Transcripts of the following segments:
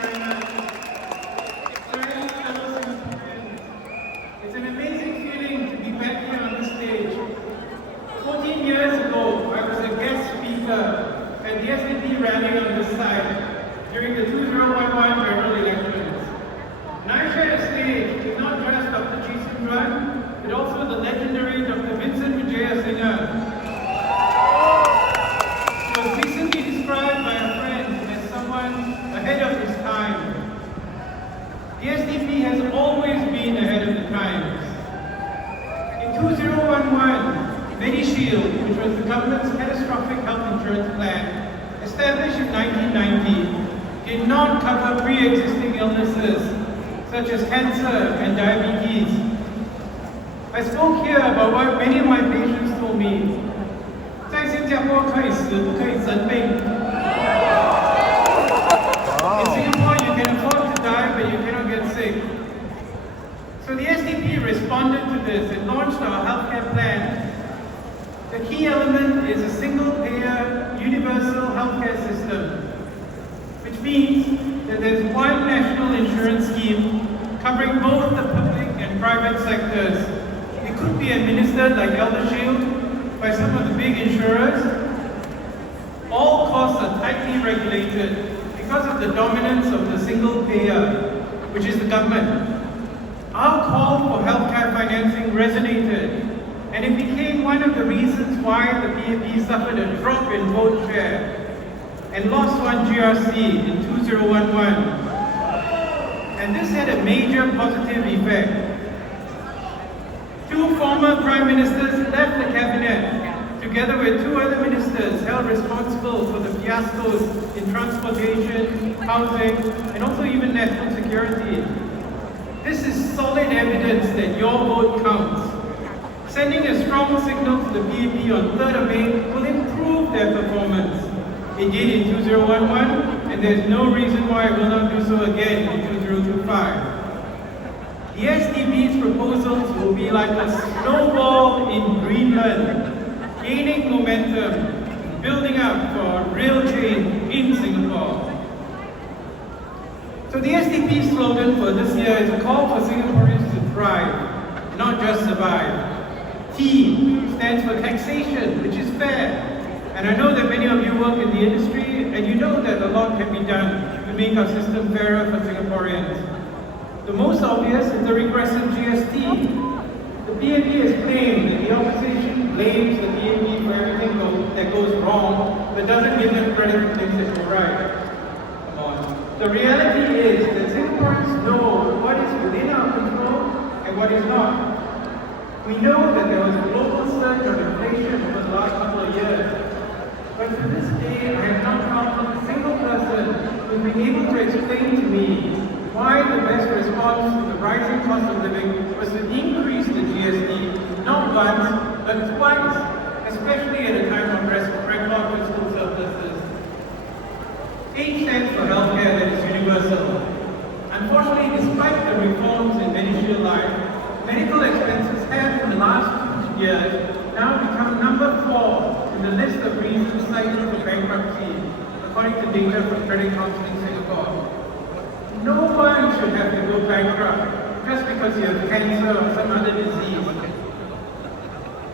very much. Friends, fellow Singaporeans, it's an amazing feeling to be back here on this stage. 14 years ago, I was a guest speaker at the SDP rally on this side during the 2011 general elections. And I shared a stage with not just Dr. Cheesun Ruan, but also the legendary Dr. Vincent Vijaya Singer. He was recently described by a friend as someone ahead of his time. The SDP has always been ahead of the times. In 2011, MediShield, which was the government's catastrophic health insurance plan, established in 1990, did not cover pre-existing illnesses such as cancer and diabetes. I spoke here about what many of my patients told me. 在新加坡可以死不可以生病。In Singapore, you can afford to die, but you cannot get sick. So the SDP responded to this and launched our healthcare plan. The key element is a single-payer, universal healthcare system, which means that there's one national insurance scheme covering both the public and private sectors. It could be administered like ElderShield by some of the big insurers. All costs are tightly regulated because of the dominance of the single payer, which is the government. Our call for healthcare financing resonated, and it became one of the reasons why the PAP suffered a drop in vote share and lost one GRC in 2011. And this had a major positive effect. Two former prime ministers left the cabinet, together with two other ministers held responsible for the fiascos in transportation, housing, and also even national security. This is solid evidence that your vote counts. Sending a strong signal to the PAP on 3rd of May will improve their performance. It did in 2011, and there's no reason why it will not do so again in 2025. The SDP's proposals will be like a snowball in Greenland, gaining momentum, building up for real change in Singapore. So the SDP slogan for this year is a call for Singaporeans to thrive, not just survive. T stands for taxation, which is fair. And I know that many of you work in the industry, and you know that a lot can be done to make our system fairer for Singaporeans. The most obvious is the regressive GST. The PAP has claimed that the opposition blames the PAP for everything that goes wrong, but doesn't give them credit for things that go right. Come on. The reality is that Singaporeans know what is within our control and what is not. We know that there was a global surge of inflation over the last couple of years. But to this day, I have not found a single person who has been able to explain to me why the best response to the rising cost of living was to increase the GST, not once, but twice, especially at a time of record fiscal surpluses. H stands for healthcare that is universal. Unfortunately, despite the reforms in MediShield Life, medical expenses have in the last 2 years now become number 4 in the list of reasons cited for bankruptcy, according to data from Credit Counseling Singapore. No one should have to go bankrupt just because you have cancer or some other disease.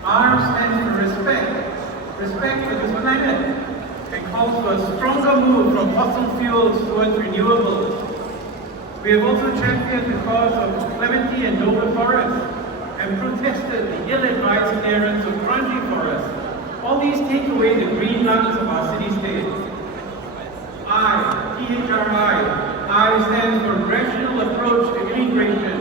R stands for respect. Respect for this planet. It calls for a stronger move from fossil fuels towards renewables. We have also championed the cause of Clementi and Dover forests and protested the ill-advised clearance of Kranji forests. All these take away the green lungs of our city-states. I, THRI, I stands for rational approach to immigration.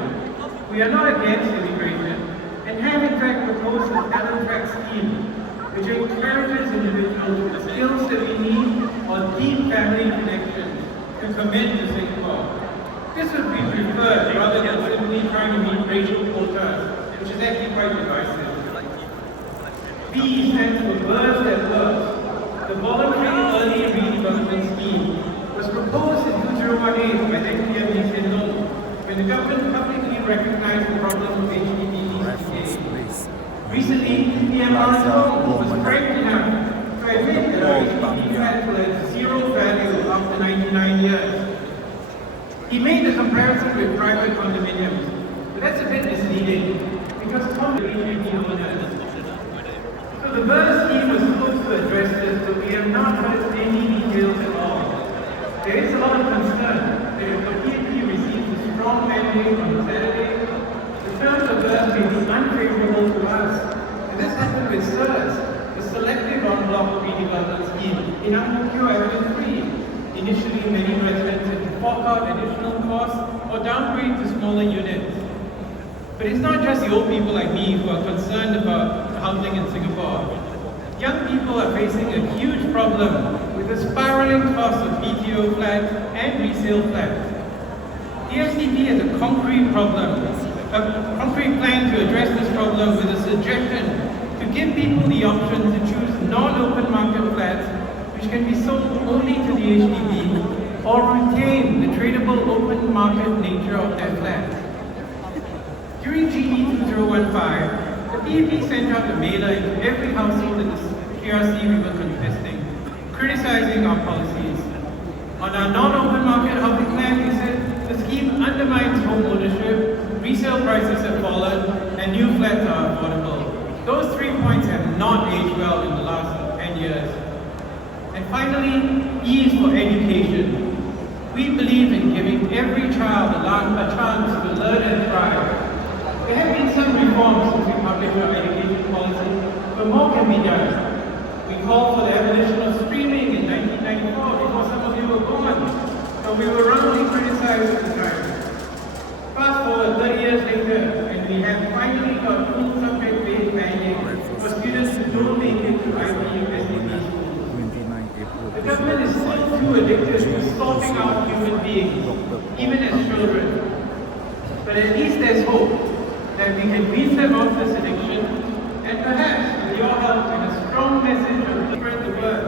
We are not against immigration and have in fact proposed a talent track scheme which encourages individuals with the skills that we need or deep family connections to commit to Singapore. This would be preferred rather than simply trying to meet racial quotas, which is actually quite divisive. B stands for Birds That Works. The voluntary early redevelopment scheme was proposed in 2018 by then PM Lee Hsien Loong, when the government publicly recognized the problem of HDB decay. Recently, PM Arnold was frank enough to admit that our HDB flat will have zero value after 99 years. He made the comparison with private condominiums, but that's a bit misleading because condominium owners. So the BER scheme was supposed to address this, but we have not heard any details at all. There is a lot of concern that if the PAP receives a strong mandate on Saturday, the terms of BER may be unfavorable to us. And this happened with SERS, the selective en bloc redevelopment scheme in Ang Mo Kio Avenue 3. Initially, many residents had to fork out additional costs or downgrade to smaller units. But it's not just the old people like me who are concerned about housing in Singapore. Young people are facing a huge problem with the spiraling cost of BTO flats and resale flats. The SDP has a concrete plan to address this problem with a suggestion to give people the option to choose non-open market flats which can be sold only to the HDB or retain the tradable open market nature of their flats. During GE 2015, the PAP sent out a mailer into every household in the GRC we were contesting, criticizing our policies. On our non-open market housing plan, we said the scheme undermines home ownership, resale prices have fallen, and new flats are affordable. Those 3 points have not aged well in the last 10 years. And finally, E is for education. We believe in giving every child a chance to learn and thrive. There have been some reforms since we published our education policy, but more can be done. We called for the abolition of streaming in 1994 before some of you were born, but we were wrongly criticized at the time. Fast forward 30 years later, and we have finally got full subject-based banding for students who don't make it to IB or SDP schools. The government is still too addicted to sorting out human beings, even as children. But at least there's hope that we can wean them off this addiction, and perhaps with your help and a strong message of spread the word.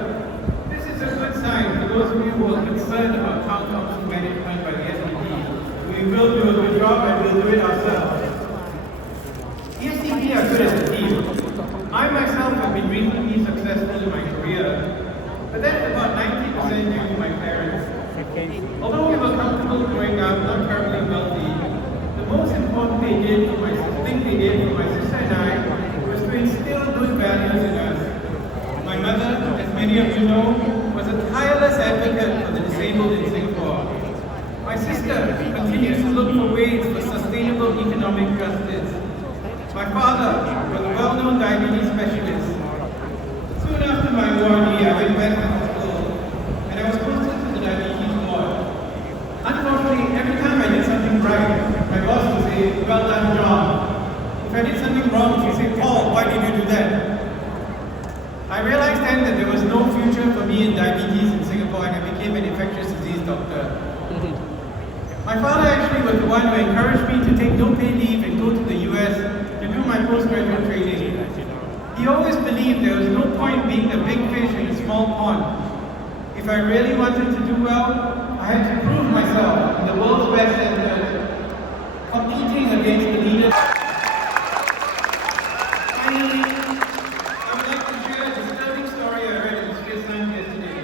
This is a good sign for those of you who are concerned about town council management by the SDP. We will do a good job and we'll do it ourselves. The SDP are good as a team. I myself have been reasonably successful in my career, but that's about 90% due to my parents. Although we were comfortable growing up, not terribly wealthy, the most important thing they did for my sister and I was to instill good values in us. My mother, as many of you know, was a tireless advocate for the disabled in Singapore. My sister continues to look for ways for sustainable economic justice. My father was a well-known diabetes specialist. Soon after my ORD, I went back to hospital and I was posted to the diabetes ward. Unfortunately, every time I did something right, my boss would say, "Well done, John." If I did something wrong, she'd say, "Paul, why did you do that?" I realized then that there was no future for me in diabetes in Singapore, and I became an infectious disease doctor. My father actually was the one who encouraged me to take no-pay leave and go to the US to do my postgraduate training. He always believed there was no point being a big fish in a small pond. If I really wanted to do well, I had to prove myself in the world's best centers, competing against the leaders. Finally, I would like to share a disturbing story I read in the Straits Times yesterday.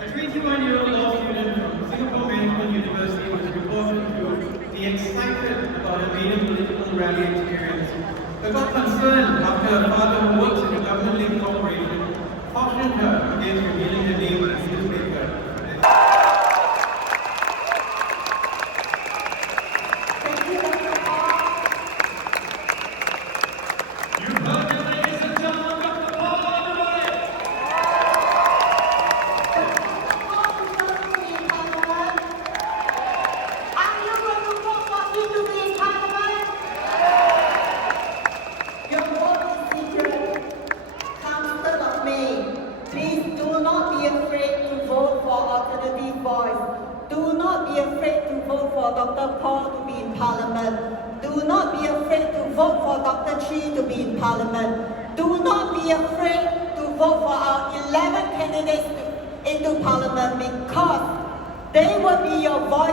A 21-year-old law student from Singapore Management University was reported to be excited about a maiden political rally experience, but got concerned after her father, who works in a government-linked corporation, cautioned her against revealing her name in the newspaper. Dr. Paul to be in Parliament. Do not be afraid to vote for Dr. Chi to be in Parliament. Do not be afraid to vote for our 11 candidates into Parliament, because they will be your voice.